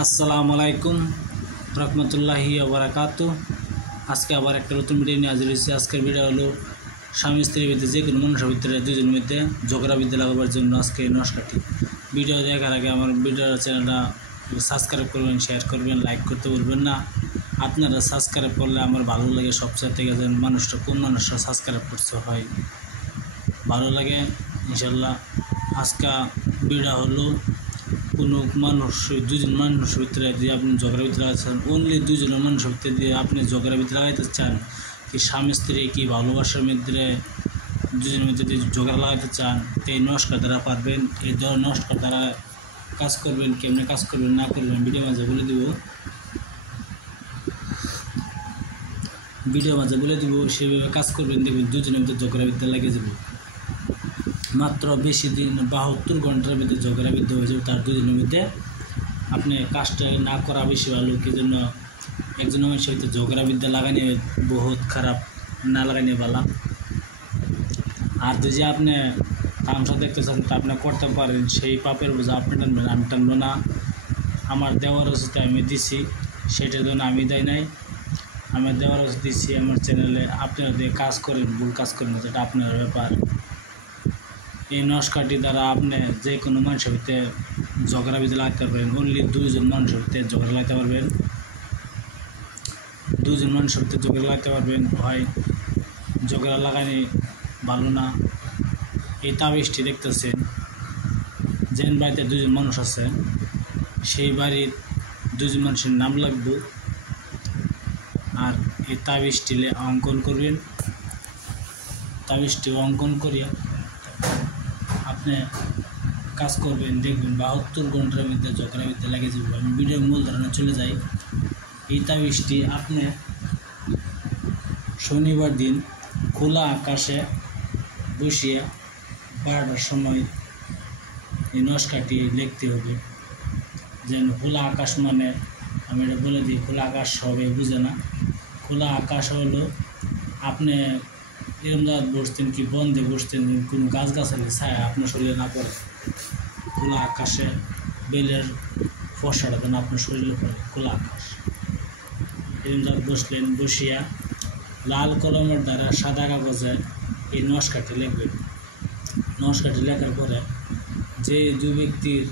আসসালামু আলাইকুম রহমতুল্লাহি ওয়া বারাকাতুহু। আজকে আবার একটা নতুন ভিডিও নিয়ে হাজির হয়েছি। আজকের ভিডিও হলো স্বামী স্ত্রীর ভিতরে যে কোনো মানুষের ভিতরে দুজনের মধ্যে ঝগড়া বিদ্যা লাগাবার জন্য আজকে নস্কাটি। ভিডিও দেখার আগে আমার ভিডিও চ্যানেলটা সাবস্ক্রাইব করবেন, শেয়ার করবেন, লাইক করতে বলবেন না। আপনারা সাবস্ক্রাইব করলে আমার ভালো লাগে। সবচেয়ে থেকে যেন মানুষটা কোন মানুষটা সাবস্ক্রাইব করতে হয় ভালো লাগে ইনশাল্লাহ। আজকে ভিডিও হলো কোনো মানুষ দুজন মানুষের ভিতরে দিয়ে আপনি ঝগড়া ভিতরে লাগাচ্ছেন, অনলি দুজনের মানুষের ভিতরে দিয়ে আপনি ঝগড়া ভিতরে লাগাইতে চান, কি স্বামী স্ত্রী কি ভালোবাসার মধ্যে দুজনের মধ্যে দিয়ে ঝগড়া লাগাইতে চান, তো এই নস্কার দ্বারা পারবেন। এই নস্কার দ্বারা কাজ করবেন, কেমনে কাজ করবেন না করবেন ভিডিও মাঝে বলে দিব, সেভাবে কাজ করবেন, দেখবেন দুজনের মধ্যে ঝগড়া ভিতরে লেগে যাবে। মাত্র বেশি দিন 72 ঘন্টার মধ্যে ঝগড়া বিদ্যা হয়ে যাবে তার দুজনের মধ্যে। আপনি কাজটা না করা বেশি ভালো, কি জন্য একজনের মানুষের সাথে ঝগড়া বিদ্যা লাগানি বহুত খারাপ, না লাগানি ভালো। আর যদি আপনি তামসা দেখতেছেন তা আপনি করতে পারেন, সেই পাপের বোঝা আপনি টানবেন, আমি টানবো না। আমার দেওয়ার রসিদে আমি দিছি, সেটার জন্য আমি দেয় নাই, আমার দেওয়ার রসিদ দিচ্ছি আমার চ্যানেলে। আপনারা দিয়ে কাজ করেন, ভুল কাজ করেন, যেটা আপনার ব্যাপার। এই নস্কাটি দ্বারা আপনি যে কোনো মানুষের ভিতরে ঝগড়া বিদ্যা লাগতে পারবেন। অনলি দুইজন মানুষের ভিতরে ঝগড়া লাগতে পারবেন, দুজন মানুষের ভিতরে ঝগড়া লাগতে পারবেন। হয় ঝগড়া লাগানি ভালো না। এই তাবিজটি দেখতেছেন, যেন বাড়িতে দুজন মানুষ আছে সেই বাড়ির দুজন মানুষের নাম লাগবে। আর এই তাবিজটি অঙ্কন করবেন, তাবিজটি অঙ্কন করিয়া আপনি কাজ করবেন, দেখবেন 72 ঘন্টার মধ্যে ঝগড়া বিদ্যা লেগে যাবে। আমি ভিডিওর মূল ধারণা চলে যাই। এই তাবিজটি আপনি শনিবার দিন খোলা আকাশে বসিয়ে 12টার সময় এই নস্কাটি লিখতে হবে। যেন খোলা আকাশ মানে, আমি এটা বলে দিই, খোলা আকাশ সবাই বুঝে না। খোলা আকাশ হলো আপনি এরকম জায়গা বসতেন কি বন্ধে বসতেন, কোনো গাছগাছালি ছায়া আপনার শরীরে না পড়ে। খোলা আকাশে বেলের ফসাটা যেন আপনার শরীরে পড়ে। খোলা আকাশ এরকম জায়গা বসলেন, বসিয়া লাল কলমের দ্বারা সাদা কাগজে এই নস্কাটি লিখবেন। নস্কাটি লেখার পরে যে দুই ব্যক্তির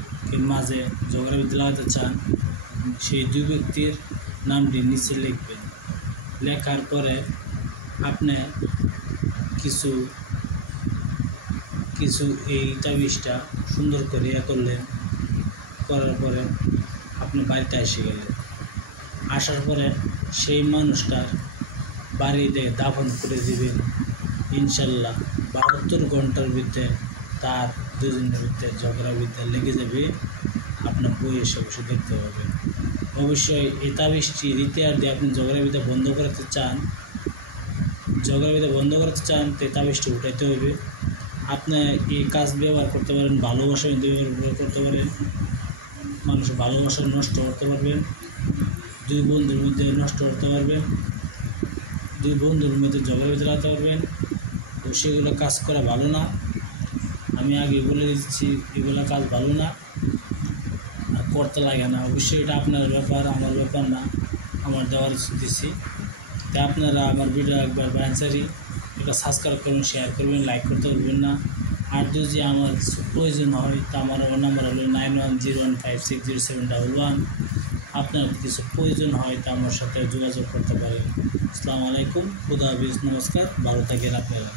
মাঝে ঝগড়া বিদ্যা লাগাতে চান সেই দুই ব্যক্তির নামটি নিচে লিখবেন। লেখার পরে আপনি কিছু এই তাবিজটা সুন্দর করে করলেন, করার পরে আপনি বাড়িতে এসে গেলেন। আসার পরে সেই মানুষটার বাড়িতে দাফন করে দিবেন। ইনশাল্লাহ 72 ঘন্টার ভিতরে তার দুজনের ভিতরে ঝগড়া বিদ্যা লেগে যাবে। আপনার বই এসে বসে দেখতে পাবেন। অবশ্যই এই তাবিজটি রীতিয়ার দিয়ে আপনি ঝগড়া বিদ্যা বন্ধ করতে চান, তো এই তাবিজটি উঠাইতে হবে। আপনি এই কাজ ব্যবহার করতে পারেন, ভালোবাসা ব্যবহার করতে পারেন, মানুষের ভালোবাসা নষ্ট করতে পারবেন, দুই বন্ধুর মধ্যে নষ্ট করতে পারবেন, দুই বন্ধুর মধ্যে ঝগড়া বিদ্যা লাগাতে পারবেন। তো সেগুলো কাজ করা ভালো না। আমি আগে বলে দিচ্ছি, এগুলো কাজ ভালো না, আর করতে লাগে না। অবশ্যই এটা আপনার ব্যাপার, আমার ব্যাপার না। আমার দেওয়ার দিচ্ছি, তাই আপনারা আমার ভিডিও একবার বায়ানসারি এটা সাবস্ক্রাইব করবেন, শেয়ার করবেন, লাইক করতে ভুলবেন না। আর যদি আমার প্রয়োজন হয় তা আমার নাম্বার হলো 9101560711। আপনার কিছু প্রয়োজন হয় তা আমার সাথে যোগাযোগ করতে পারেন। আসসালামু আলাইকুম, খুদা হাফেজ, নমস্কার, ভালো থাকেন আপনারা।